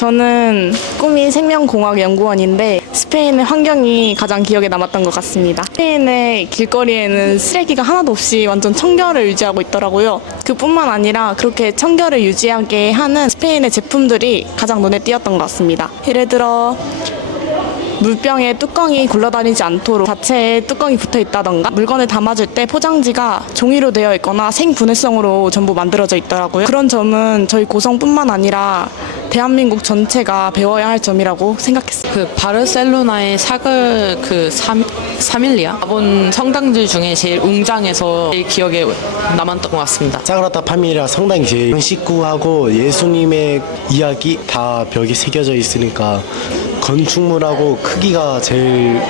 저는 꿈이 생명공학연구원인데 스페인의 환경이 가장 기억에 남았던 것 같습니다. 스페인의 길거리에는 쓰레기가 하나도 없이 완전 청결을 유지하고 있더라고요. 그뿐만 아니라 그렇게 청결을 유지하게 하는 스페인의 제품들이 가장 눈에 띄었던 것 같습니다. 예를 들어 물병에 뚜껑이 굴러다니지 않도록 자체에 뚜껑이 붙어 있다던가 물건을 담아줄 때 포장지가 종이로 되어 있거나 생분해성으로 전부 만들어져 있더라고요. 그런 점은 저희 고성뿐만 아니라 대한민국 전체가 배워야 할 점이라고 생각했어요. 그 바르셀로나의 사글 사밀리아 가본 성당들 중에 제일 웅장해서 제일 기억에 남았던 것 같습니다. 사그라다 파밀리아 성당이 제일 식구하고 예수님의 이야기 다 벽에 새겨져 있으니까 건축물하고 크기가 제일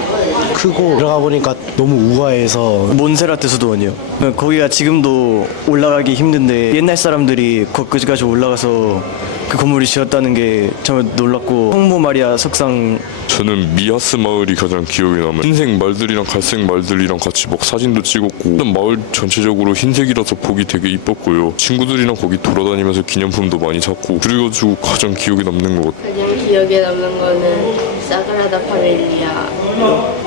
크고 들어가 보니까 너무 우아해서 몬세라트 수도원이요. 거기가 지금도 올라가기 힘든데 옛날 사람들이 거기까지 올라가서 그 건물이 지었다는 게 정말 놀랍고 성모 마리아 석상. 저는 미아스 마을이 가장 기억에 남아요. 흰색 말들이랑 갈색 말들이랑 같이 막 사진도 찍었고 마을 전체적으로 흰색이라서 보기 되게 이뻤고요. 친구들이랑 거기 돌아다니면서 기념품도 많이 샀고 그래가지고 가장 기억에 남는 것 같아요. 가장 기억에 남는 거는 사그라다 파밀리아.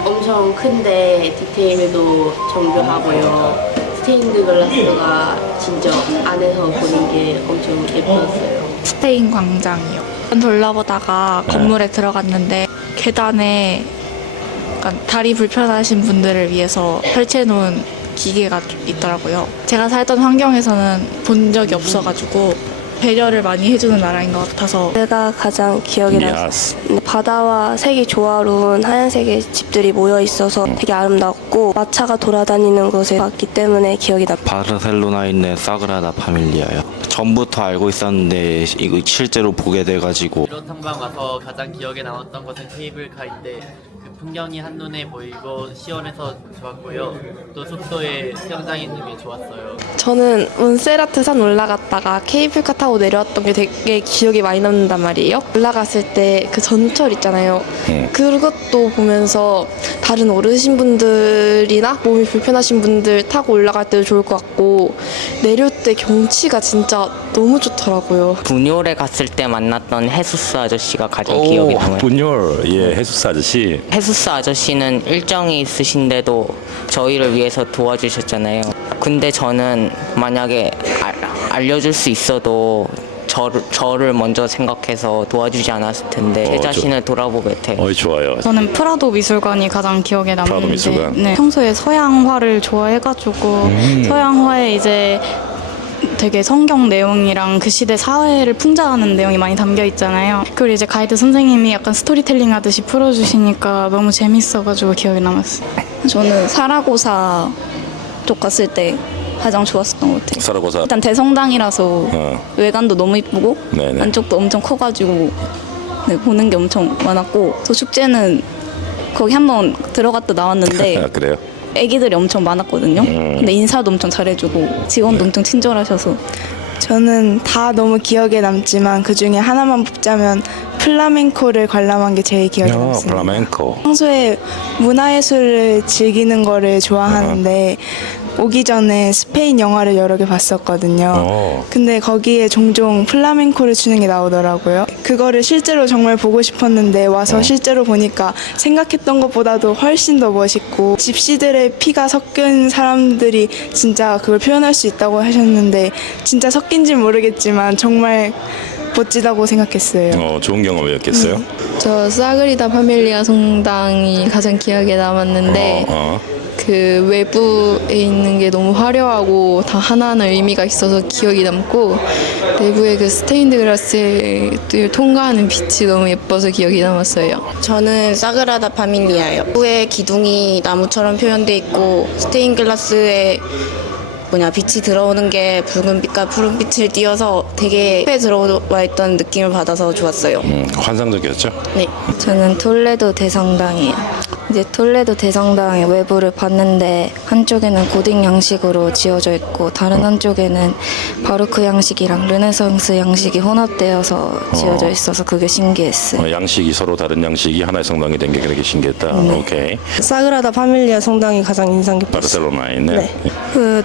엄청 큰데 디테일도 정교하고요. 스테인드 글라스가 진짜 안에서 보는 게 엄청 예뻤어요. 스페인 광장이요. 돌아보다가 건물에 들어갔는데 계단에 약간 다리 불편하신 분들을 위해서 펼쳐놓은 기계가 있더라고요. 제가 살던 환경에서는 본 적이 없어가지고 배려를 많이 해주는 나라인 것 같아서 내가 가장 기억에 남았어요. 바다와 색이 조화로운 하얀색의 집들이 모여 있어서 되게 아름답고 마차가 돌아다니는 곳에 왔기 때문에 기억이 납니다. 바르셀로나에 있는 사그라다 파밀리아요. 전부터 알고 있었는데 이거 실제로 보게 돼가지고 유로 탐방 와서 가장 기억에 남았던 것은 케이블카인데 그 풍경이 한눈에 보이고 시원해서 좋았고요. 또 숙소에 수영장이 있는 게 좋았어요. 저는 몬세라트 산 올라갔다가 케이블카 타고 내려왔던 게 되게 기억이 많이 남는단 말이에요. 올라갔을 때 그 전철 있잖아요. 그것도 보면서 다른 어르신분들이나 몸이 불편하신 분들 타고 올라갈 때도 좋을 것 같고 내릴 때 경치가 진짜 너무 좋더라고요. 부뇨레 갔을 때 만났던 헤수스 아저씨가 가장 기억에 남아요. 부뇨, 예, 헤수스 아저씨. 헤수스 아저씨는 일정이 있으신데도 저희를 위해서 도와주셨잖아요. 근데 저는 만약에 알려줄 수 있어도 저를 먼저 생각해서 도와주지 않았을 텐데 제 자신을 돌아보게 돼요. 어이, 좋아요. 저는 프라도 미술관이 가장 기억에 프라도 남는데 미술관. 네, 평소에 서양화를 좋아해가지고 서양화에 이제 되게 성경 내용이랑 그 시대 사회를 풍자하는 내용이 많이 담겨 있잖아요. 그걸 이제 가이드 선생님이 약간 스토리텔링 하듯이 풀어주시니까 너무 재밌어가지고 기억에 남았어요. 저는 사라고사 쪽 갔을 때 가장 좋았었던 것 같아요. 사라고사. 일단 대성당이라서 외관도 너무 이쁘고 네네. 안쪽도 엄청 커가지고 네, 보는 게 엄청 많았고 또 축제는 거기 한번 들어갔다 나왔는데 아, 그래요? 애기들이 엄청 많았거든요. 근데 인사도 엄청 잘해주고 직원도 엄청 친절하셔서 저는 다 너무 기억에 남지만 그중에 하나만 뽑자면 플라멩코를 관람한 게 제일 기억에 남습니다. 플라멩코. 평소에 문화예술을 즐기는 거를 좋아하는데 오기 전에 스페인 영화를 여러 개 봤었거든요. 근데 거기에 종종 플라멩코를 추는 게 나오더라고요. 그거를 실제로 정말 보고 싶었는데 와서 실제로 보니까 생각했던 것보다도 훨씬 더 멋있고 집시들의 피가 섞인 사람들이 진짜 그걸 표현할 수 있다고 하셨는데 진짜 섞인지 모르겠지만 정말 멋지다고 생각했어요. 좋은 경험이었겠어요? 저 사그리다 파밀리아 성당이 가장 기억에 남았는데 그 외부에 있는 게 너무 화려하고 다 하나하나 의미가 있어서 기억이 남고 내부의 그 스테인드 글라스를 통과하는 빛이 너무 예뻐서 기억이 남았어요. 저는 사그라다 파밀리아요. 후에 기둥이 나무처럼 표현돼 있고 스테인 글라스에 빛이 들어오는 게 붉은 빛과 푸른 빛을 띄어서 되게 숲에 들어와 있던 느낌을 받아서 좋았어요. 환상적이었죠? 네. 저는 톨레도 대성당이에요. 이제 톨레도 대성당의 외부를 봤는데 한쪽에는 고딕 양식으로 지어져 있고 다른 한쪽에는 바로크 양식이랑 르네상스 양식이 혼합되어서 지어져 있어서 그게 신기했어요. 양식이 서로 다른 양식이 하나의 성당이 된 게 그렇게 신기했다. 오케이. 사그라다 파밀리아 성당이 가장 인상 깊었어요. 바르셀로나에 있네. 네.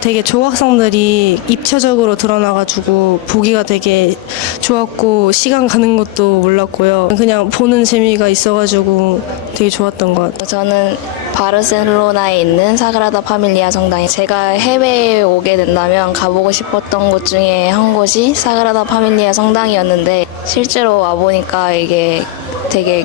되게 조각상들이 입체적으로 드러나가지고 보기가 되게 좋았고 시간 가는 것도 몰랐고요. 그냥 보는 재미가 있어가지고 되게 좋았던 것 같아요. 저는 바르셀로나에 있는 사그라다 파밀리아 성당에 제가 해외에 오게 된다면 가보고 싶었던 곳 중에 한 곳이 사그라다 파밀리아 성당이었는데 실제로 와보니까 이게 되게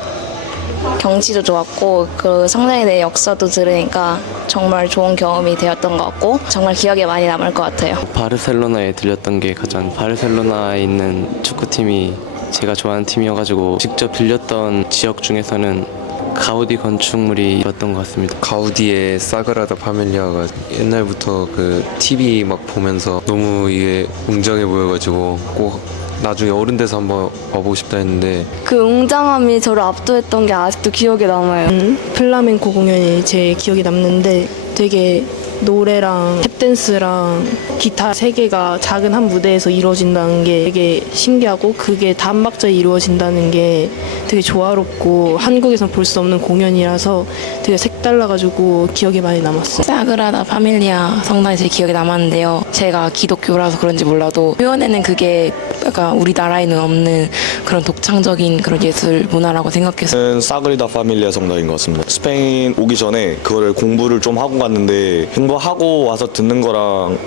경치도 좋았고 그 성당에 대해 역사도 들으니까 정말 좋은 경험이 되었던 것 같고 정말 기억에 많이 남을 것 같아요. 바르셀로나에 들렸던 게 가장 바르셀로나에 있는 축구팀이 제가 좋아하는 팀이어가지고 직접 들렸던 지역 중에서는 가우디 건축물이었던 것 같습니다. 가우디의 사그라다 파밀리아가 옛날부터 그 TV 막 보면서 너무 이게 웅장해 보여가지고 꼭 나중에 어른 돼서 한번 와보고 싶다 했는데 그 웅장함이 저를 압도했던 게 아직도 기억에 남아요. 플라멩코 공연이 제일 기억에 남는데 되게 노래랑 탭댄스랑 기타 세 개가 작은 한 무대에서 이루어진다는 게 되게 신기하고 그게 다 한 박자에 이루어진다는 게 되게 조화롭고 한국에선 볼 수 없는 공연이라서 되게 색달라가지고 기억에 많이 남았어요. 사그라다 파밀리아 성당이 제일 기억에 남았는데요. 제가 기독교라서 그런지 몰라도 표현에는 그게 약간 우리나라에는 없는 그런 독창적인 그런 예술 문화라고 생각해서 사그라다 파밀리아 성당인 것 같습니다. 스페인 오기 전에 그거를 공부를 좀 하고 갔는데 공부하고 와서 듣는 거랑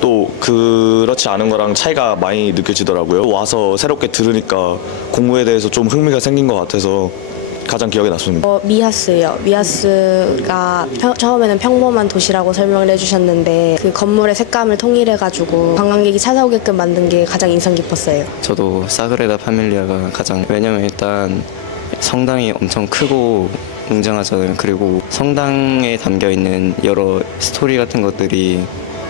또 그렇지 않은 거랑 차이가 많이 느껴지더라고요. 와서 새롭게 들으니까 공부에 대해서 좀 흥미가 생긴 것 같아서 가장 기억에 났습니다. 미하스요. 미하스가 처음에는 평범한 도시라고 설명을 해주셨는데 그 건물의 색감을 통일해가지고 관광객이 찾아오게끔 만든 게 가장 인상 깊었어요. 저도 사그라다 파밀리아가 가장 왜냐면 일단 성당이 엄청 크고 웅장하잖아요. 그리고 성당에 담겨있는 여러 스토리 같은 것들이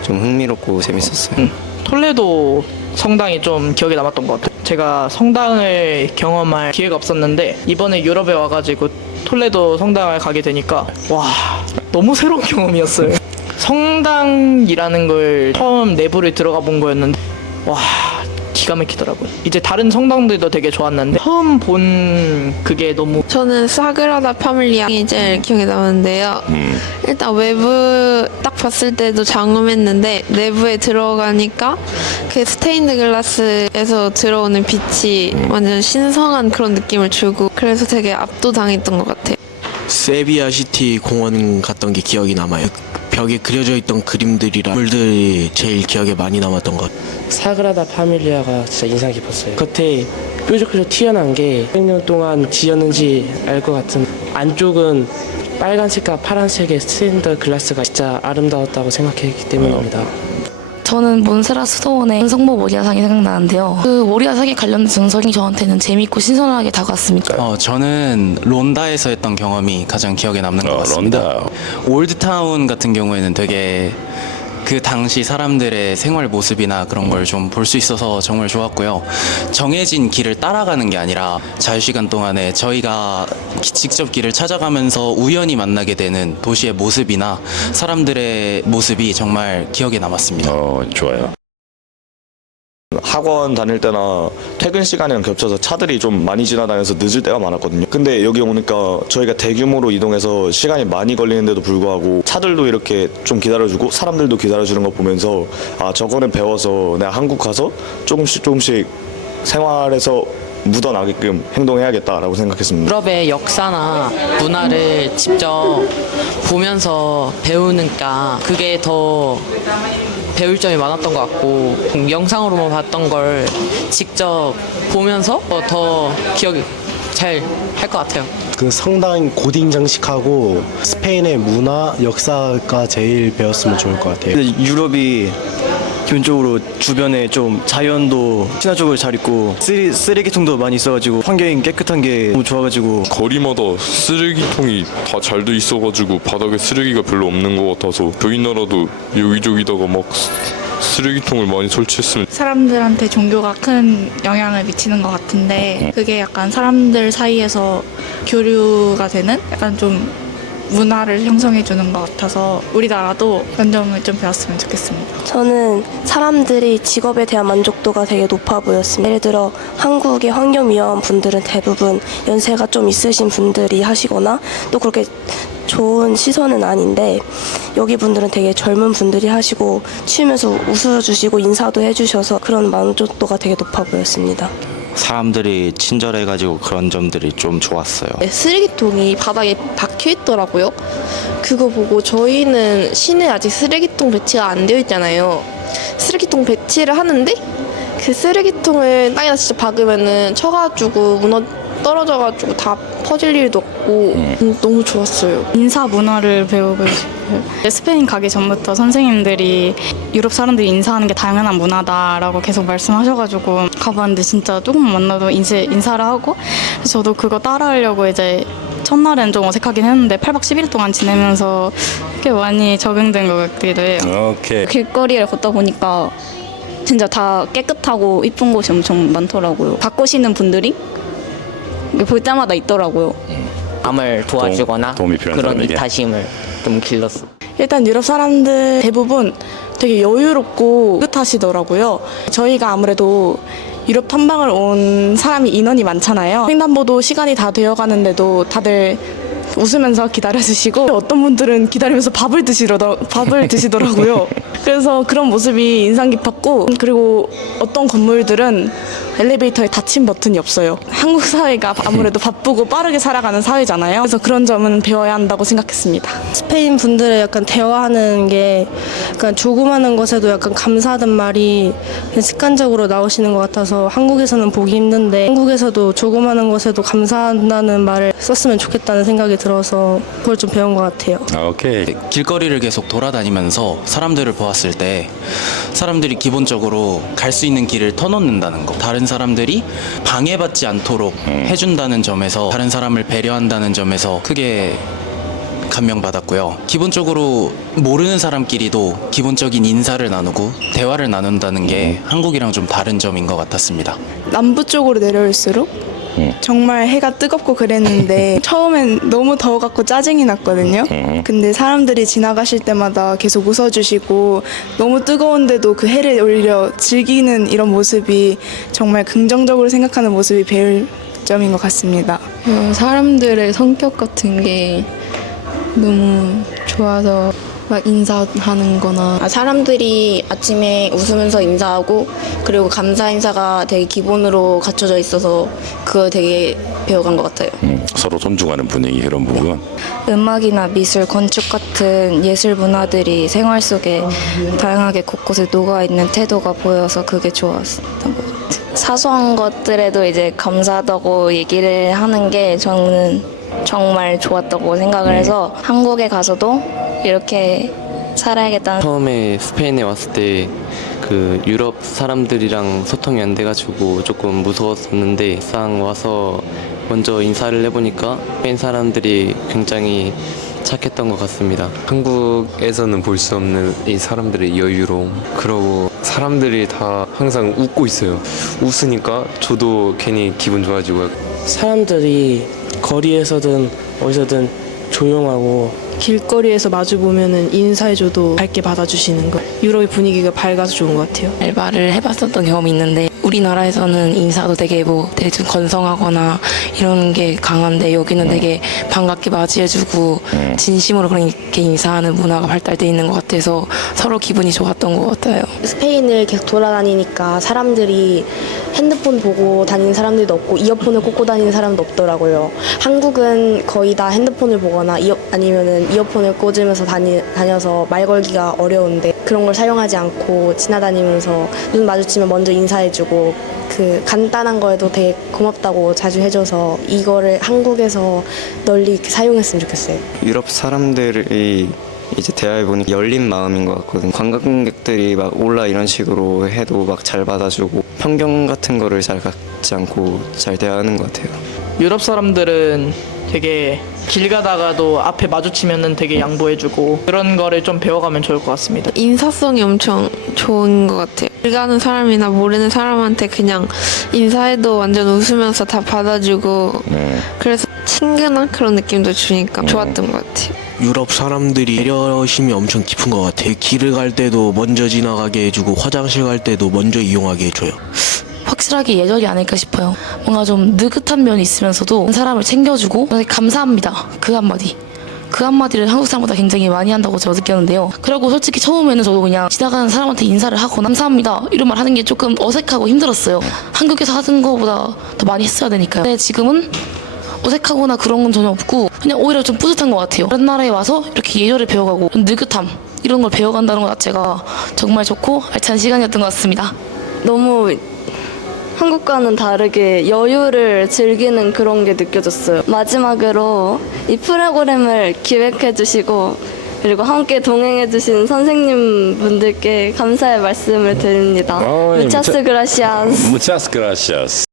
좀 흥미롭고 재밌었어요. 톨레도 성당이 좀 기억에 남았던 것 같아요. 제가 성당을 경험할 기회가 없었는데 이번에 유럽에 와가지고 톨레도 성당을 가게 되니까 와 너무 새로운 경험이었어요. 성당이라는 걸 처음 내부를 들어가 본 거였는데 와 기가 막히더라고요. 이제 다른 성당들도 되게 좋았는데 처음 본 그게 너무 저는 사그라다 파밀리아이 제일 기억에 남는데요. 일단 외부 딱 봤을 때도 장엄했는데 내부에 들어가니까 그 스테인드 글라스에서 들어오는 빛이 완전 신성한 그런 느낌을 주고 그래서 되게 압도당했던 것 같아요. 세비야 시티 공원 갔던 게 기억이 남아요. 벽에 그려져 있던 그림들이랑 물들이 제일 기억에 많이 남았던 것 같아요. 사그라다 파밀리아가 진짜 인상 깊었어요. 겉에 뾰족뾰족 튀어나온 게 100년 동안 지었는지 알 것 같은 안쪽은 빨간색과 파란색의 스테인드 글라스가 진짜 아름다웠다고 생각했기 때문입니다. 저는 몬세라 수도원의 성모 모리아상이 생각나는데요. 그 모리아상에 관련된 전설이 저한테는 재밌고 신선하게 다가왔습니다. 저는 론다에서 했던 경험이 가장 기억에 남는 것 같습니다. 론다. 올드타운 같은 경우에는 되게 그 당시 사람들의 생활 모습이나 그런 걸 좀 볼 수 있어서 정말 좋았고요. 정해진 길을 따라가는 게 아니라 자유시간 동안에 저희가 직접 길을 찾아가면서 우연히 만나게 되는 도시의 모습이나 사람들의 모습이 정말 기억에 남았습니다. 좋아요. 학원 다닐 때나 퇴근 시간이랑 겹쳐서 차들이 좀 많이 지나다녀서 늦을 때가 많았거든요. 근데 여기 오니까 저희가 대규모로 이동해서 시간이 많이 걸리는데도 불구하고 차들도 이렇게 좀 기다려주고 사람들도 기다려주는 거 보면서 아 저거는 배워서 내가 한국 가서 조금씩 생활에서 묻어나게끔 행동해야겠다라고 생각했습니다. 유럽의 역사나 문화를 직접 보면서 배우니까 그게 더 배울 점이 많았던 것 같고 영상으로만 봤던 걸 직접 보면서 더 기억이 잘 할 것 같아요. 그 성당 고딩 장식하고 스페인의 문화, 역사가 제일 배웠으면 좋을 것 같아요. 유럽이 기본적으로 주변에 좀 자연도 친화적으로 잘 있고 쓰레기통도 많이 있어가지고 환경이 깨끗한 게 너무 좋아가지고 거리마다 쓰레기통이 다 잘 돼 있어가지고 바닥에 쓰레기가 별로 없는 것 같아서 저희 나라도 여기저기다가 막 쓰레기통을 많이 설치했으면 사람들한테 종교가 큰 영향을 미치는 것 같은데 그게 약간 사람들 사이에서 교류가 되는 약간 좀 문화를 형성해 주는 것 같아서 우리나라도 그런 점을 좀 배웠으면 좋겠습니다. 저는 사람들이 직업에 대한 만족도가 되게 높아 보였습니다. 예를 들어 한국의 환경위원 분들은 대부분 연세가 좀 있으신 분들이 하시거나 또 그렇게 좋은 시선은 아닌데 여기 분들은 되게 젊은 분들이 하시고 치우면서 웃어주시고 인사도 해주셔서 그런 만족도가 되게 높아 보였습니다. 사람들이 친절해가지고 그런 점들이 좀 좋았어요. 쓰레기통이 바닥에 박혀 있더라고요. 그거 보고 저희는 시내 아직 쓰레기통 배치가 안 되어 있잖아요. 쓰레기통 배치를 하는데 그 쓰레기통을 땅에다 진짜 박으면은 쳐가지고 떨어져가지고 다 퍼질 일도 없고 너무 좋았어요. 인사 문화를 배우고 싶어요. 스페인 가기 전부터 선생님들이 유럽 사람들이 인사하는 게 당연한 문화다라고 계속 말씀하셔가지고 가봤는데 진짜 조금만 만나도 이제 인사를 하고 저도 그거 따라하려고 이제 첫날엔 좀 어색하긴 했는데 8박 11일 동안 지내면서 꽤 많이 적응된 것 같기도 해요. 오케이. 길거리를 걷다 보니까 진짜 다 깨끗하고 이쁜 곳이 엄청 많더라고요. 바꾸시는 분들이 볼 때마다 있더라고요. 남을 도와주거나 도움이 필요한 그런 사람에게. 이타심을 좀 길렀어. 일단 유럽 사람들 대부분 되게 여유롭고 느긋하시더라고요. 저희가 아무래도 유럽 탐방을 온 사람이 인원이 많잖아요. 횡단보도 시간이 다 되어가는데도 다들 웃으면서 기다려주시고 어떤 분들은 기다리면서 밥을 드시더라고요. 그래서 그런 모습이 인상 깊었고 그리고 어떤 건물들은 엘리베이터에 닫힌 버튼이 없어요. 한국 사회가 아무래도 바쁘고 빠르게 살아가는 사회잖아요. 그래서 그런 점은 배워야 한다고 생각했습니다. 스페인 분들의 약간 대화하는 게 약간 조그마한 것에도 약간 감사하단 말이 그냥 습관적으로 나오시는 것 같아서 한국에서는 보기 힘든데 한국에서도 조그마한 것에도 감사한다는 말을 썼으면 좋겠다는 생각이 들어서 그걸 좀 배운 것 같아요. 오케이. 길거리를 계속 돌아다니면서 사람들을 보았을 때 사람들이 기본적으로 갈 수 있는 길을 터놓는다는 거, 다른 사람들이 방해받지 않도록 해준다는 점에서, 다른 사람을 배려한다는 점에서 크게 감명받았고요. 기본적으로 모르는 사람끼리도 기본적인 인사를 나누고 대화를 나눈다는 게 한국이랑 좀 다른 점인 것 같았습니다. 남부 쪽으로 내려올수록 정말 해가 뜨겁고 그랬는데 처음엔 너무 더워갖고 짜증이 났거든요. 근데 사람들이 지나가실 때마다 계속 웃어주시고 너무 뜨거운데도 그 해를 오히려 즐기는 이런 모습이 정말 긍정적으로 생각하는 모습이 배울 점인 것 같습니다. 사람들의 성격 같은 게 너무 좋아서 막 인사하는 거나 사람들이 아침에 웃으면서 인사하고 그리고 감사 인사가 되게 기본으로 갖춰져 있어서 그걸 되게 배워간 것 같아요. 서로 존중하는 분위기 그런 부분. 음악이나 미술, 건축 같은 예술 문화들이 생활 속에 다양하게 곳곳에 녹아있는 태도가 보여서 그게 좋았던 것 같아요. 사소한 것들에도 이제 감사하다고 얘기를 하는 게 저는 정말 좋았다고 생각을 해서 한국에 가서도 이렇게 살아야겠다는. 처음에 스페인에 왔을 때 그 유럽 사람들이랑 소통이 안 돼가지고 조금 무서웠었는데 막상 와서 먼저 인사를 해보니까 스페인 사람들이 굉장히 착했던 것 같습니다. 한국에서는 볼 수 없는 이 사람들의 여유로움, 그러고 사람들이 다 항상 웃고 있어요. 웃으니까 저도 괜히 기분 좋아지고요. 사람들이 거리에서든 어디서든 조용하고 길거리에서 마주보면은 인사해줘도 밝게 받아주시는 거. 유럽의 분위기가 밝아서 좋은 것 같아요. 알바를 해봤었던 경험이 있는데 우리나라에서는 인사도 되게 되게 좀 건성하거나 이런 게 강한데 여기는 되게 반갑게 맞이해주고 진심으로 그렇게 인사하는 문화가 발달돼 있는 것 같아서 서로 기분이 좋았던 것 같아요. 스페인을 계속 돌아다니니까 사람들이 핸드폰 보고 다니는 사람들도 없고 이어폰을 꽂고 다니는 사람도 없더라고요. 한국은 거의 다 핸드폰을 보거나 아니면은 이어폰을 꽂으면서 다녀서 말 걸기가 어려운데 그런 걸 사용하지 않고 지나다니면서 눈 마주치면 먼저 인사해주고 그 간단한 거에도 되게 고맙다고 자주 해줘서 이거를 한국에서 널리 사용했으면 좋겠어요. 유럽 사람들이 이제 대화해보니 열린 마음인 것 같거든요. 관광객들이 막 올라 이런 식으로 해도 막 잘 받아주고 편견 같은 거를 잘 갖지 않고 잘 대화하는 것 같아요. 유럽 사람들은 되게 길 가다가도 앞에 마주치면은 되게 양보해주고 그런 거를 좀 배워가면 좋을 것 같습니다. 인사성이 엄청 좋은 것 같아요. 길 가는 사람이나 모르는 사람한테 그냥 인사해도 완전 웃으면서 다 받아주고 그래서 친근한 그런 느낌도 주니까 좋았던 것 같아요. 유럽 사람들이 배려심이 엄청 깊은 것 같아요. 길을 갈 때도 먼저 지나가게 해주고 화장실 갈 때도 먼저 이용하게 해줘요. 확실하게 예절이 아닐까 싶어요. 뭔가 좀 느긋한 면이 있으면서도 사람을 챙겨주고 감사합니다. 그 한마디. 그 한마디를 한국 사람보다 굉장히 많이 한다고 제가 느꼈는데요. 그리고 솔직히 처음에는 저도 그냥 지나가는 사람한테 인사를 하고 감사합니다 이런 말 하는 게 조금 어색하고 힘들었어요. 한국에서 하던 거보다 더 많이 했어야 되니까요. 근데 지금은 어색하거나 그런 건 전혀 없고 그냥 오히려 좀 뿌듯한 것 같아요. 다른 나라에 와서 이렇게 예절을 배워가고 느긋함 이런 걸 배워간다는 것 자체가 정말 좋고 알찬 시간이었던 것 같습니다. 너무 한국과는 다르게 여유를 즐기는 그런 게 느껴졌어요. 마지막으로 이 프로그램을 기획해 주시고 그리고 함께 동행해 주신 선생님 분들께 감사의 말씀을 드립니다. Muchas gracias. Muchas gracias.